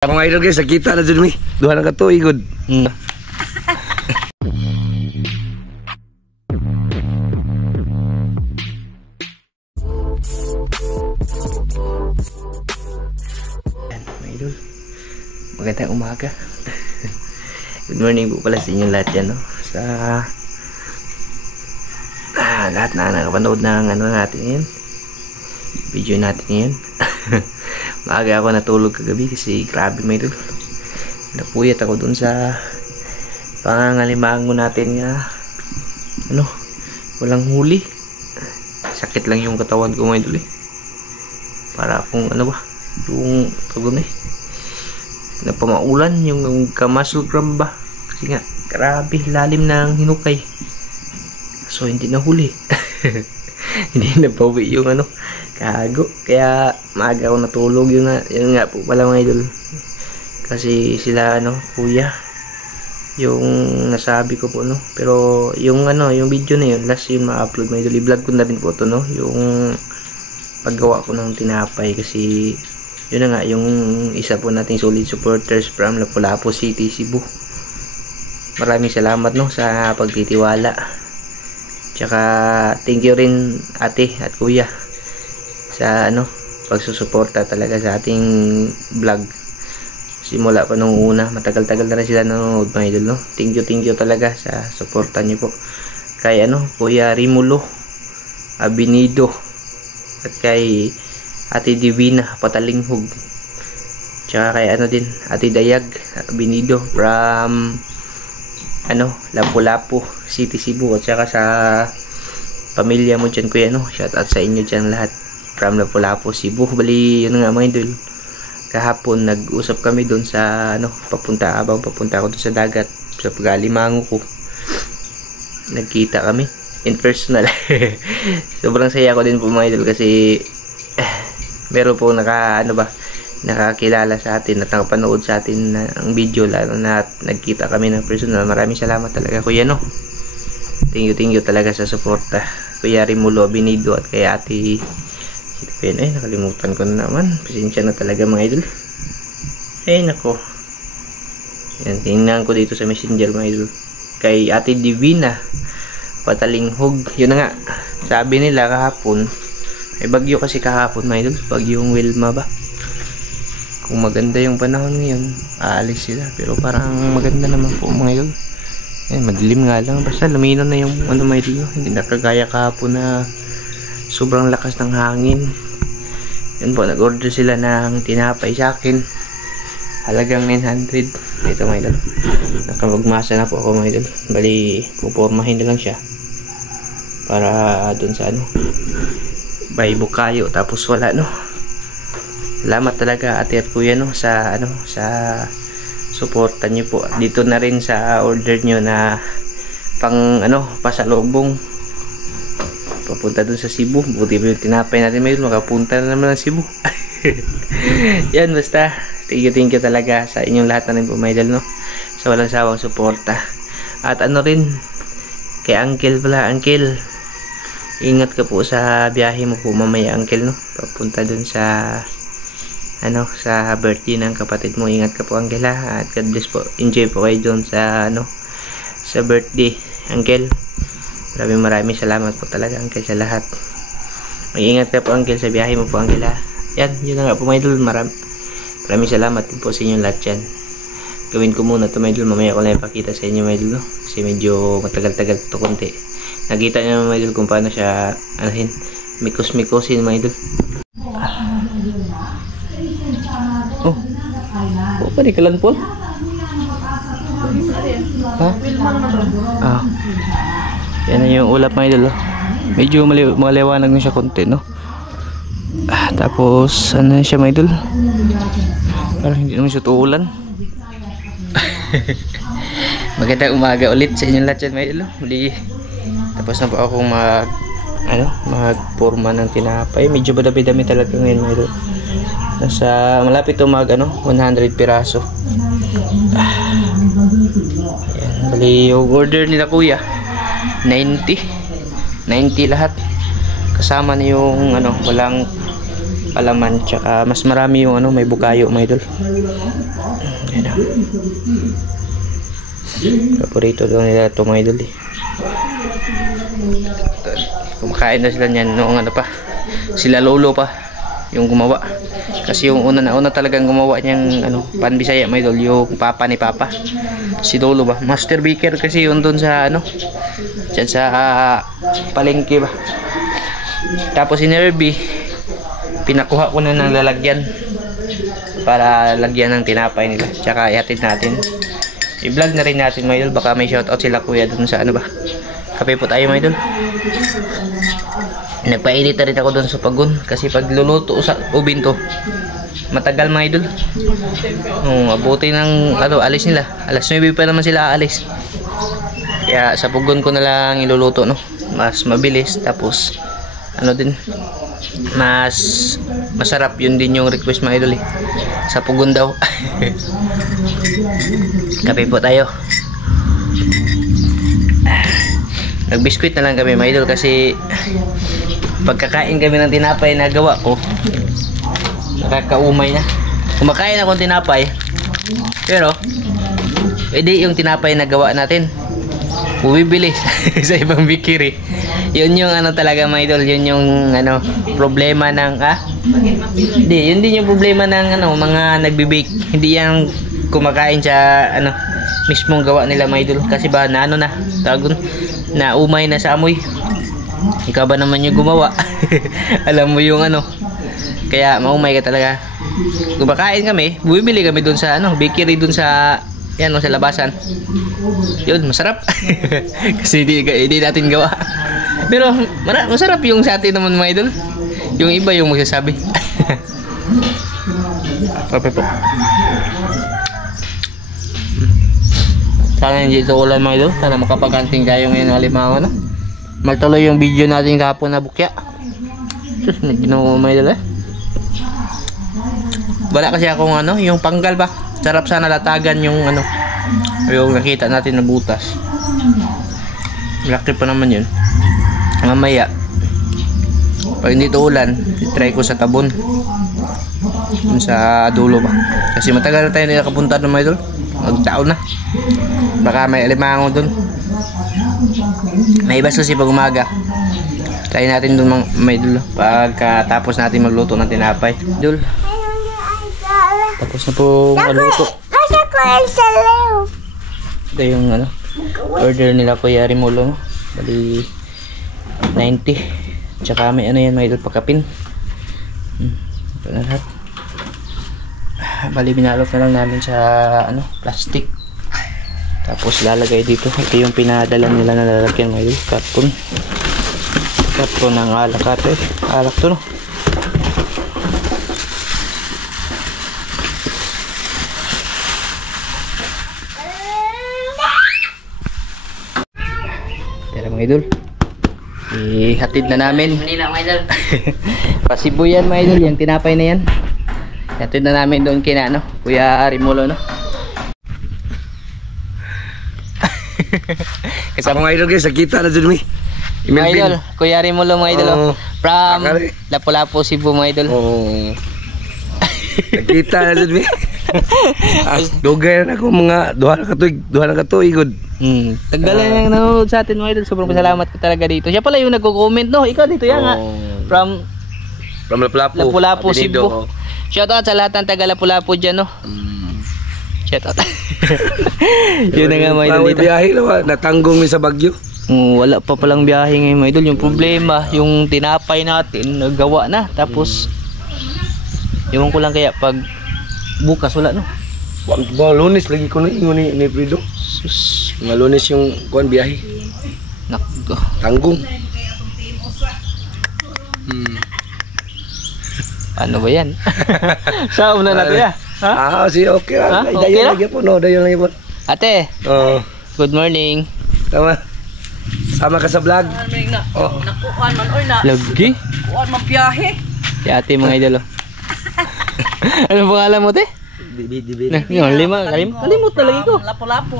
Mga idol guys, nakita na dyan mi. Duha na ka to, igod. Mga idol, magandang umaga. Good morning po pala sa inyo lahat yan, no? Sa lahat na nakapanood ng natin ngayon. Video natin ngayon. Maaga ako natulog kagabi kasi grabe may idol. Napuyat ako dun sa pangangalimango natin nga walang huli. Sakit lang yung katawan ko mga idol eh. Para akong yung tawag napamaulan yung kamuscle cramp ba. Kasi nga grabe lalim ng hinukay. So hindi na huli. Hindi na bawi yung kago. Kaya maaga ako natulog. Yun nga po pala mga idol. Kasi sila kuya yung nasabi ko po pero yung yung video na yun last yun ma-upload mga idol. I-vlog ko na rin po to yung paggawa ko ng tinapay. Kasi yun na nga yung isa po nating solid supporters from Lapu-Lapu City, Cebu. Maraming salamat sa pagtitiwala. Tsaka thank you rin ate at kuya sa pagsusuporta talaga sa ating vlog. Simula pa nung una, matagal-tagal na rin sila nanonood mga idol, Thank you talaga sa suporta niyo po. Kay Kuya Rimulo Abinido at kay Ate Divina Patalinghog. Tsaka kay din Ate Dayag Abinido from Lapu-Lapu City, Cebu. At saka sa pamilya mo dyan kuya shout out sa inyo dyan lahat from Lapu-Lapu, Cebu. Bali yun nga mga idol, kahapon nag-usap kami doon sa papunta ako doon sa dagat sa pag-alimango ko. Nagkita kami in personal. Sobrang saya ko din po mga idol kasi meron po nakakilala sa atin at nakapanood sa atin ng video, lalo na nagkita kami ng personal. Maraming salamat talaga kuya thank you talaga sa suporta Kuya Rimulo Abinido at kay ate nakalimutan ko na naman, pasensya na talaga mga idol. Nako, yan, tingnan ko dito sa messenger mga idol. Kay Ate Divina Patalinghog, yun na nga sabi nila kahapon may bagyo kasi kahapon mga idol, bagyong Wilma ba. Kung maganda yung panahon ngayon aalis sila, pero parang maganda naman po mga idol. Madilim nga lang, basta lumino na yung mga idol, hindi nakagaya kahapon na sobrang lakas ng hangin. Yun po, nag-order sila ng tinapay sa akin, halagang 900. Ito mga idol, nakamagmasa na po ako mga idol. Bali pupormahin na lang siya para dun sa by bukayo, tapos wala Salamat talaga ate at kuya sa suporta niyo po. Dito na rin sa order niyo na pang pasalubong papunta dun sa Cebu. Buti pa yung tinapay natin may makapunta na naman ng Cebu. Yan, basta thank you talaga sa inyong lahat na rin po mga idol sa walang sawang suporta. At rin kay Uncle pala, Uncle, ingat ka po sa biyahe mo po mamaya Uncle papunta dun sa sa birthday ng kapatid mo. Ingat ka po Uncle at God bless po. Enjoy po kayo dun sa sa birthday Uncle. Maraming salamat po talaga Uncle sa lahat. Mag-ingat ka po Uncle sa biyahe mo po Uncle Yan, yun na nga po mga idol. Maraming salamat din po sa inyong lahat yan. Gawin ko muna ito mga idol, mamaya ko na ipakita sa inyo mga idol kasi medyo matagal-tagal ito konti. Nakita nyo mga idol kung paano siya mikos-mikosin mga idol. Pa di kalan po? Yan na yung ulap mga idol medyo maliwanag na siya konti tapos siya mga idol, parang hindi naman siya tuulan. Magandang umaga ulit sa inyong lahat yan mga idol. Tapos na po akong magporma ng tinapay. Medyo badami-dami talaga ngayon mga idol. Nasa malapit to 100 piraso. Ayan, bali yung order nila kuya 90 lahat, kasama na yung walang palaman, tsaka mas marami yung ano, may bukayo mga idol. Ayan o. Paborito daw nila ito mga idol eh. Kumakain na sila niyan noong ano pa, sila lolo pa yung gumawa. Kasi yung una talagang gumawa niyang ano, Pan-Bisaya mga idol, yung papa ni Papa, si lolo ba, master baker kasi yun doon sa ano, dyan sa palengke ba. Tapos si Nerby, pinakuha ko na ng lalagyan para lagyan ng tinapay nila, tsaka ihatid natin. I-vlog na rin natin mga idol, baka may shoutout sila kuya dun sa ano ba. Kape po tayo mga idol. Nagpa-edit na rin ako dun sa pagun, kasi pag luluto sa ubin to matagal mga idol. Abuti ng ano, alis nila, alas 9 pa naman sila aalis. Kaya sa pagun ko na lang iluluto, no, mas mabilis, tapos ano din, mas masarap. Yun din yung request mga idol eh, sa pugon daw. Kape po tayo. Nagbiskwit na lang kami mga idol, kasi pagkakain kami ng tinapay na gawa ko, nakakaumay na. Kumakain akong tinapay, pero edi yung tinapay na gawa natin bumibili sa ibang bakery. Yun yung ano talaga mga idol, yun yung ano, problema ng hindi, yun din yung problema ng ano, mga nagbe-bake. Hindi yan kumakain sa ano, mismong gawa nila mga idol, kasi ba na ano na tagon, na umay na sa amoy. Ikaw ba naman yung gumawa? Alam mo yung ano, kaya maumay ka talaga. Kumakain kami, bumibili kami dun sa ano, bakery dun sa yan, sa labasan. Yun, masarap. Kasi hindi natin gawa. Pero masarap yung sa atin naman mga idol. Yung iba yung magsasabi. Okay po. Sana hindi ito ulan mga idol. Sana makapaganting kayo ngayon ng alimango na. Magtuloy yung video natin kahapon na bukya. Sus, naginawa mga idol eh. Wala kasi akong ano, yung panggal ba. Sarap sana latagan yung ano, yung nakita natin na butas. Laki pa naman yun. Mamaya pag hindi ito ulan, try ko sa tabon, yun sa dulo ba, kasi matagal na tayo nakapunta ng mga idol, magtaon na. Baka may alimango dun, may ibas kasi pag umaga. Try natin dun mga idol pagkatapos natin magluto ng tinapay. Idol, tapos na po maluto. Ito yung ano, order nila Kuya Rimulo, bali 90. Tsaka may ano yan mga idol, pakapin. Ito na lahat. Bali binalot na lang namin sa ano, plastic. Tapos lalagay dito. Ito yung pinadala nila na lalagyan mga idol, karton. Karton ng alak ate. Alak to no. Mga idol, ihatid na namin. Manila mga idol. Pasibo yan mga idol, yung tinapay na yan. Ihatid na namin doon kina ano, Kuya Rimulo no. Kasama mga idol guys, nakita na dun mi. Mga idol, Kuya Rimulo mga idol. From Lapu-Lapu, Cebu mga idol. Nakita na dun mi. Dugay na ako mga duha na katuig god. Tagalan yung nanonood sa atin mga idol. Sobrang pasalamat ko talaga dito. Siya pala yung nagko-comment no. Ikaw dito yan nga. From Lapu-Lapu, Cebu. Shoutout sa lahat ng taga Lapu-Lapu dyan no. Shoutout. Yun na nga mga idol dito. Biyahe na natanggong mi sa Bagyo. Wala pa palang biyahe ngayon mga idol. Yung problema, yung tinapay natin nagawa na. Tapos yung ko lang kaya pag bukas wala no. Lunes lagi ko na ingon ni Frido. Sus, mga Lunes yung kuan biyahe. Nako. Tanggung. Ano ba yan? Saan na natin ya? Ha? Si okay lang. Okay Dayon lang? lagi po no, dayon lagi po. Ate. Good morning. Tama. Sama ka sa vlog. Nakuhan man oy na. Lagi? Kuhan man biyahe. Si ate mga idol. Ano pangalan mo te? Yung lima, kalimut na lagi ko. Lapu-Lapu.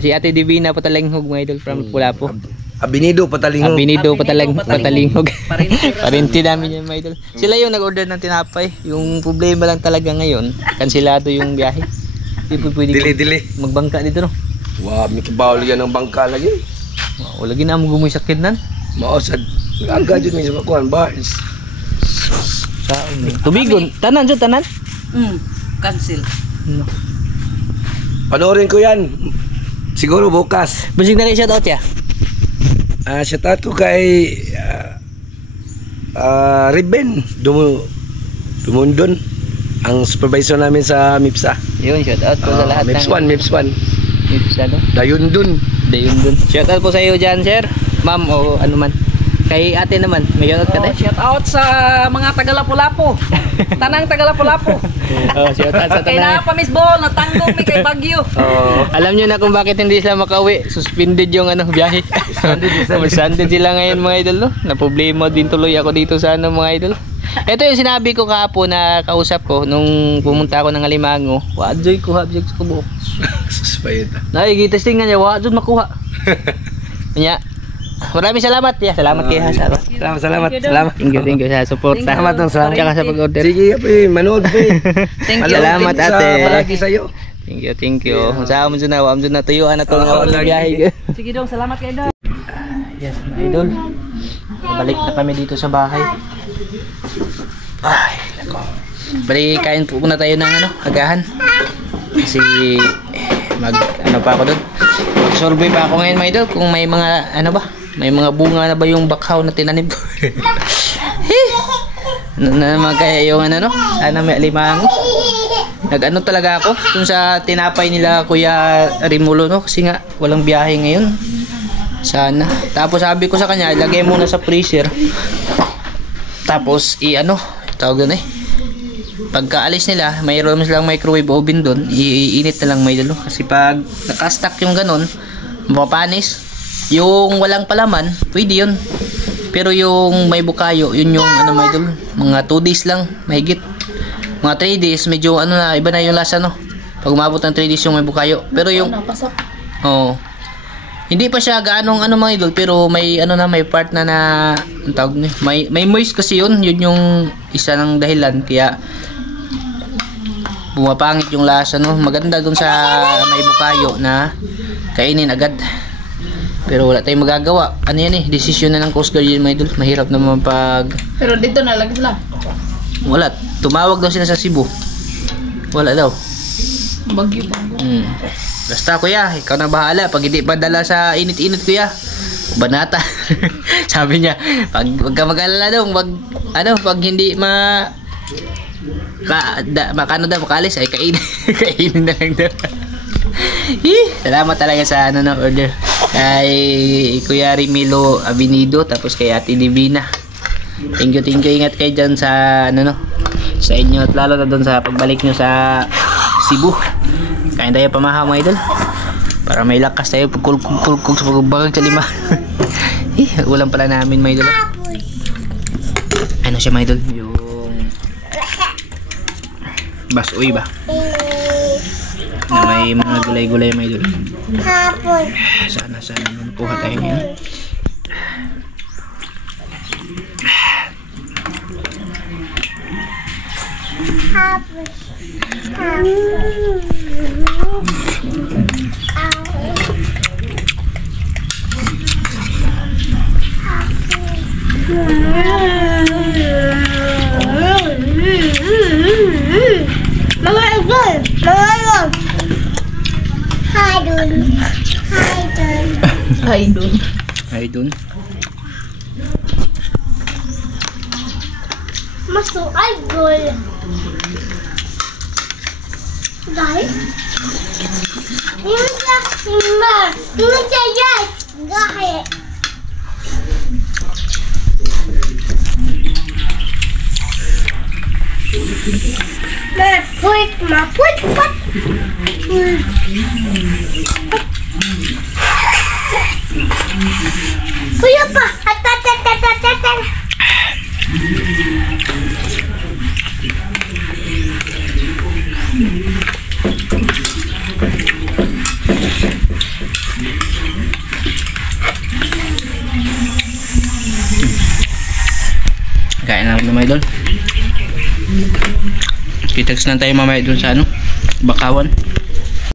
Si ate Divina pa talanghog mga idol from Lapu-Lapu. Abinido Patalingog. Abinido Patalingog. Parinti. Parinti namin yung mga idol. Sila yung nag-order ng tinapay. Yung problema lang talaga ngayon, kansilado yung biyahe. Hindi po pwede Dili. magbangka dito, no? Wow, may kabawal yan ng bangka lagi. Wala ginamong gumoy sa kidnan. Maosad. Aga dyan may sabakuan, bars. Tubigon. Tanan, Jod, tanan. Cancel. No. Panoorin ko yan. Siguro bukas. Busing na kayo shoutout ya. Shout out ko kay Riben Dumundon, ang supervisor namin sa MIPSA. Yun, shoutout po sa lahat MIPS 1. MIPS ano? Dayun dun. Shoutout po sa iyo dyan, sir. Ma'am o ano man. Kay ate naman, may shoutout ka tayo? Shout out sa mga taga-Lapu-Lapu. Tanang taga-Lapu-Lapu. Shoutout sa Kay na tanan. pa Miss Bol, natanggong may kay Bagyo. Alam nyo na kung bakit hindi sila makauwi. Suspended yung biyahe. Suspended sila ngayon mga idol, no? Na problema din tuloy ako dito sa mga idol. Ito yung sinabi ko kahapon na kausap ko nung pumunta ako ng Alimango. Wadjoy ko habjek sa kubo. Suspayed. Nakikitestingan niya, wadjoy makuha. Kanya, maraming salamat. Yeah, salamat kayo ha. Salamat. Thank you sa support. Salamat ng salamat. Tsaka sa pag-order. Sige, manood pa Thank you. Salamat, ate. Palagi sa'yo. Thank you. Sa amon na tuyuan na to ng biyahe. Sige dong, salamat kayo dong. Yes, mga idol. Balik na kami dito sa bahay. Ay, nako. Bali, kain po muna tayo ng agahan. Kasi pa ako doon. Mag-survey pa ako ngayon mga idol kung may mga may mga bunga na ba yung bakhaw na tinanim ko. Naman kaya yung sana may alimango. Talaga ako dun sa tinapay nila Kuya Rimulo, no? Kasi nga walang biyahe ngayon. Sana. Tapos sabi ko sa kanya, ilagay muna sa freezer. Tapos tawag doon pagkaalis nila, mayroon silang microwave oven doon, iinit na lang may dalo. Kasi pag nakastack yung ganon, mapapanis. Yung walang palaman, pwede yun. Pero yung may bukayo, yun yung may dalo. Mga 2 days lang, mahigit. Mga 3 days, medyo iba na yung lasa, no? Pag umabot ng 3 days yung may bukayo. Pero yung hindi pa siya gaanong mga idol, pero may may part na ang tawag niya, may moist kasi yun yung isa ng dahilan kaya bumapangit yung lasa, no? Maganda dun sa may bukayo na kainin agad. Pero wala tayong magagawa. Desisyon na ng Coast Guard yun, mga idol. Mahirap naman pag Pero dito na lang sila. wala. Tumawag daw sila sa Cebu. Wala daw. Bagyo. Basta kuya, ikaw na bahala. Pag hindi pa dala sa init-init kuya, banata. Sabi niya, pag ka mag-alala daw, pag hindi makalis ay kainin na lang daw. Salamat talaga sa order. Kay Kuya Rimilo Abinido, tapos kay Ate Divina. Thank you. Ingat kayo dyan sa sa inyo at lalo na doon sa pagbalik nyo sa Cebu. Kain tayo pamahaw mga idol para may lakas tayo pagkulkog sa pagbagang sa 5. Ulam pala namin mga idol. Siya mga idol, yung basoy ba na may mga gulay-gulay mga idol. Sana makuha tayo ngayon. Hi dun. Masuk idol. Guys. Ini saya guys. Maput. Kuya pa. Atatatatatan. idol. Kita-kits na tayo mamaya dun sa ano, Bakawan.